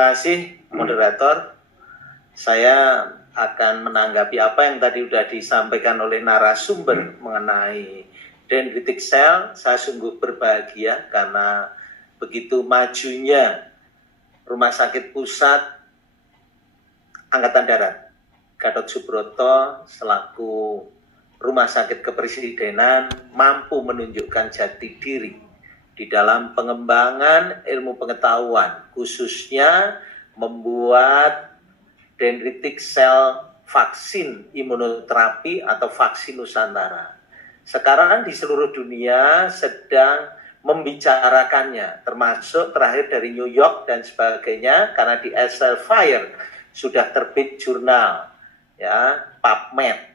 Terima kasih moderator. Saya akan menanggapi apa yang tadi sudah disampaikan oleh narasumber mengenai dendritic cell. Saya sungguh berbahagia karena begitu majunya Rumah Sakit Pusat Angkatan Darat Gatot Subroto selaku Rumah Sakit Kepresidenan mampu menunjukkan jati diri di dalam pengembangan ilmu pengetahuan, khususnya membuat dendritic cell vaksin imunoterapi atau vaksin Nusantara. Sekarang di seluruh dunia sedang membicarakannya, termasuk terakhir dari New York dan sebagainya, karena di Elsevier sudah terbit jurnal, ya, PubMed.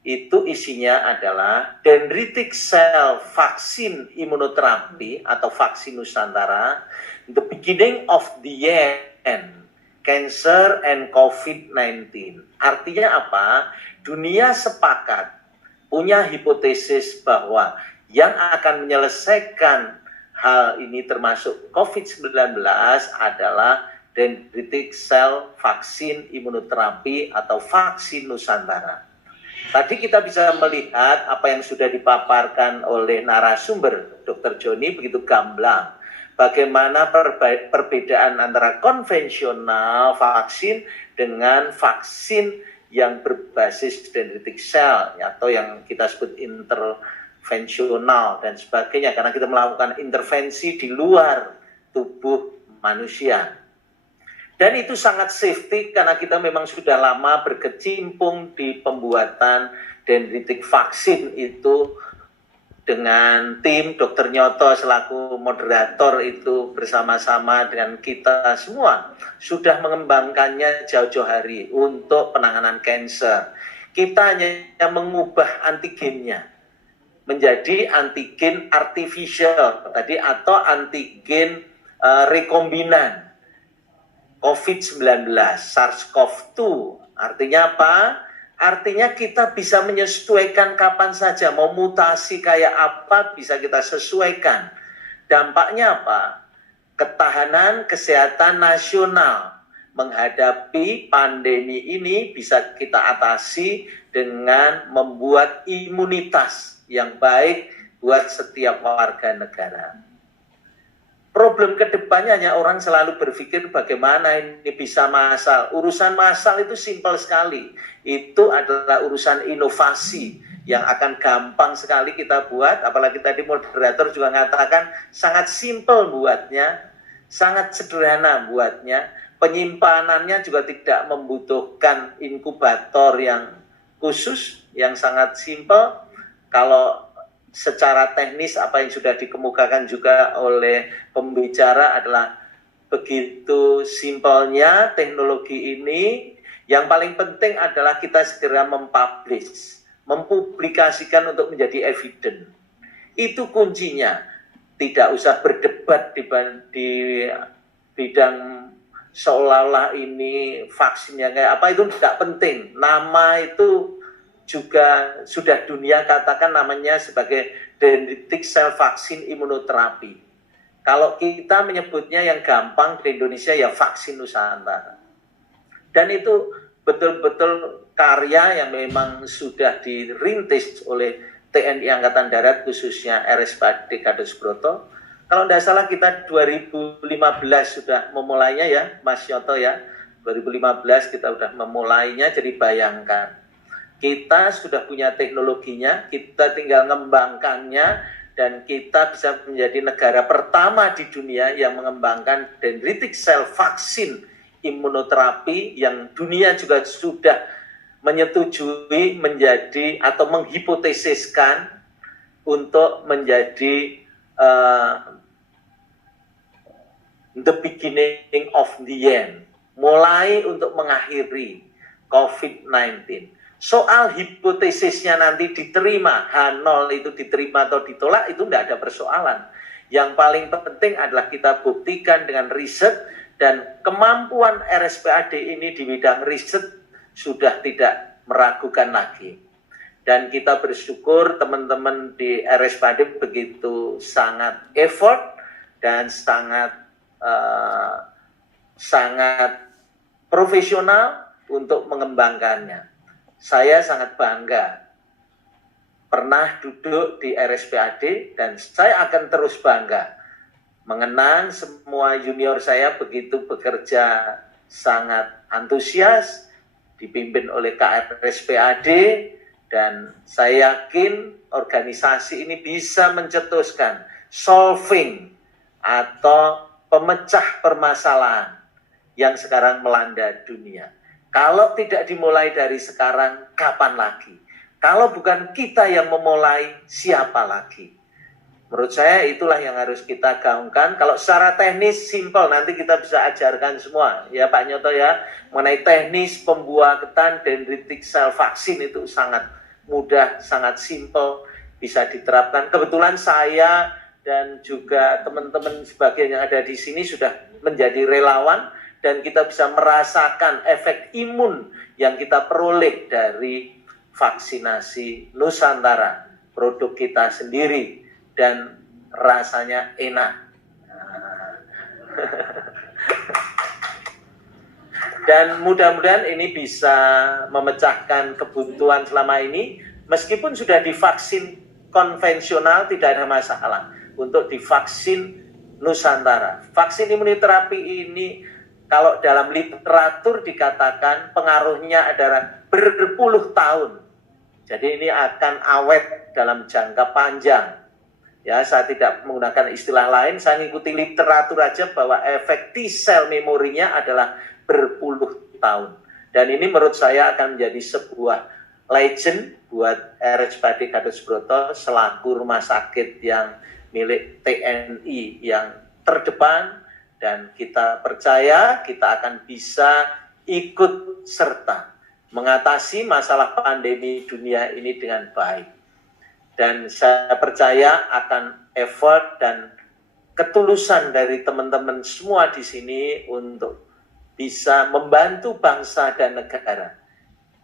Itu isinya adalah dendritic cell vaksin imunoterapi atau vaksin Nusantara, the beginning of the end, cancer and COVID-19. Artinya apa? Dunia sepakat, punya hipotesis bahwa yang akan menyelesaikan hal ini termasuk COVID-19 adalah dendritic cell vaksin imunoterapi atau vaksin Nusantara. Tadi kita bisa melihat apa yang sudah dipaparkan oleh narasumber Dr. Joni begitu gamblang. Bagaimana perbedaan antara konvensional vaksin dengan vaksin yang berbasis dendritic cell atau yang kita sebut intervensional dan sebagainya. Karena kita melakukan intervensi di luar tubuh manusia. Dan itu sangat safety karena kita memang sudah lama berkecimpung di pembuatan dendritic vaksin itu dengan tim Dr. Nyoto selaku moderator itu bersama-sama dengan kita semua sudah mengembangkannya jauh-jauh hari untuk penanganan kanker. Kita hanya mengubah antigennya menjadi antigen artificial tadi atau antigen rekombinan COVID-19, SARS-CoV-2. Artinya apa? Artinya kita bisa menyesuaikan kapan saja. Mau mutasi kayak apa bisa kita sesuaikan. Dampaknya apa? Ketahanan kesehatan nasional menghadapi pandemi ini bisa kita atasi dengan membuat imunitas yang baik buat setiap warga negara. Problem kedepannya hanya orang selalu berpikir bagaimana ini bisa massal. Urusan massal itu simpel sekali. Itu adalah urusan inovasi yang akan gampang sekali kita buat. Apalagi tadi moderator juga mengatakan sangat simpel buatnya, sangat sederhana buatnya. Penyimpanannya juga tidak membutuhkan inkubator yang khusus, yang sangat simpel. Kalau secara teknis apa yang sudah dikemukakan juga oleh pembicara adalah begitu simpelnya teknologi ini. Yang paling penting adalah kita segera mempublish, mempublikasikan untuk menjadi evidence. Itu kuncinya. Tidak usah berdebat di bidang seolah-olah ini vaksinnya kayak apa, itu tidak penting. Nama itu juga sudah dunia katakan namanya sebagai dendritic cell vaksin imunoterapi. Kalau kita menyebutnya yang gampang di Indonesia ya vaksin Nusantara. Dan itu betul-betul karya yang memang sudah dirintis oleh TNI Angkatan Darat khususnya RSPAD Gatot Subroto. Kalau tidak salah kita 2015 sudah memulainya ya Mas Yoto ya. 2015 kita sudah memulainya, jadi bayangkan. Kita sudah punya teknologinya, kita tinggal mengembangkannya, dan kita bisa menjadi negara pertama di dunia yang mengembangkan dendritic cell vaksin imunoterapi yang dunia juga sudah menyetujui menjadi atau menghipotesiskan untuk menjadi the beginning of the end, mulai untuk mengakhiri COVID-19. Soal hipotesisnya nanti diterima, H0 itu diterima atau ditolak, itu tidak ada persoalan. Yang paling penting adalah kita buktikan dengan riset, dan kemampuan RSPAD ini di bidang riset sudah tidak meragukan lagi. Dan kita bersyukur teman-teman di RSPAD begitu sangat effort dan sangat sangat profesional untuk mengembangkannya. Saya sangat bangga pernah duduk di RSPAD dan saya akan terus bangga mengenang semua junior saya begitu bekerja sangat antusias, dipimpin oleh KRSPAD, dan saya yakin organisasi ini bisa mencetuskan solving atau pemecah permasalahan yang sekarang melanda dunia. Kalau tidak dimulai dari sekarang, kapan lagi? Kalau bukan kita yang memulai, siapa lagi? Menurut saya itulah yang harus kita gaungkan. Kalau secara teknis simpel, nanti kita bisa ajarkan semua ya Pak Nyoto ya, mengenai teknis pembuatan dendritic cell vaksin itu sangat mudah, sangat simpel, bisa diterapkan. Kebetulan saya dan juga teman-teman sebagian yang ada di sini sudah menjadi relawan dan kita bisa merasakan efek imun yang kita peroleh dari vaksinasi Nusantara, produk kita sendiri, dan rasanya enak. Dan mudah-mudahan ini bisa memecahkan kebuntuan selama ini. Meskipun sudah divaksin konvensional tidak ada masalah. Untuk divaksin Nusantara, vaksin imunoterapi ini kalau dalam literatur dikatakan pengaruhnya adalah berpuluh tahun. Jadi ini akan awet dalam jangka panjang. Ya, saya tidak menggunakan istilah lain, saya mengikuti literatur aja bahwa efek T-cell memorinya adalah berpuluh tahun. Dan ini menurut saya akan menjadi sebuah legend buat RSPAD Gatot Subroto selaku rumah sakit yang milik TNI yang terdepan, dan kita percaya kita akan bisa ikut serta mengatasi masalah pandemi dunia ini dengan baik. Dan saya percaya akan effort dan ketulusan dari teman-teman semua di sini untuk bisa membantu bangsa dan negara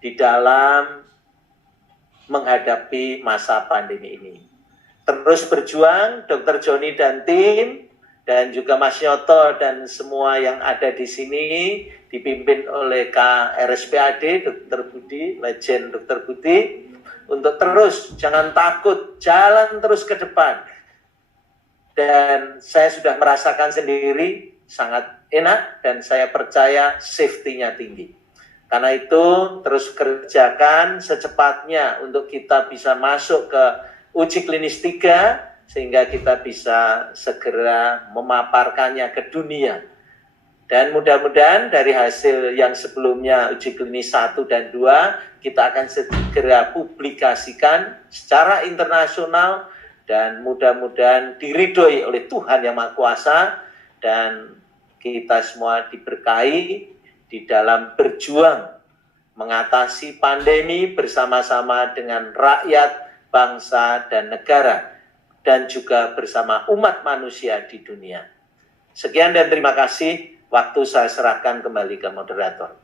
di dalam menghadapi masa pandemi ini. Terus berjuang, Dr. Joni dan tim, dan juga Mas Nyoto dan semua yang ada di sini, dipimpin oleh KRSPAD, Dr. Budi, legend Dr. Budi, untuk terus, jangan takut, jalan terus ke depan. Dan saya sudah merasakan sendiri, sangat enak, dan saya percaya safety-nya tinggi. Karena itu, terus kerjakan secepatnya untuk kita bisa masuk ke uji klinis 3, sehingga kita bisa segera memaparkannya ke dunia. Dan mudah-mudahan dari hasil yang sebelumnya uji klinis 1 dan 2, kita akan segera publikasikan secara internasional, dan mudah-mudahan diridhoi oleh Tuhan Yang Maha Kuasa, dan kita semua diberkahi di dalam berjuang mengatasi pandemi bersama-sama dengan rakyat, bangsa, dan negara, dan juga bersama umat manusia di dunia. Sekian dan terima kasih. Waktu saya serahkan kembali ke moderator.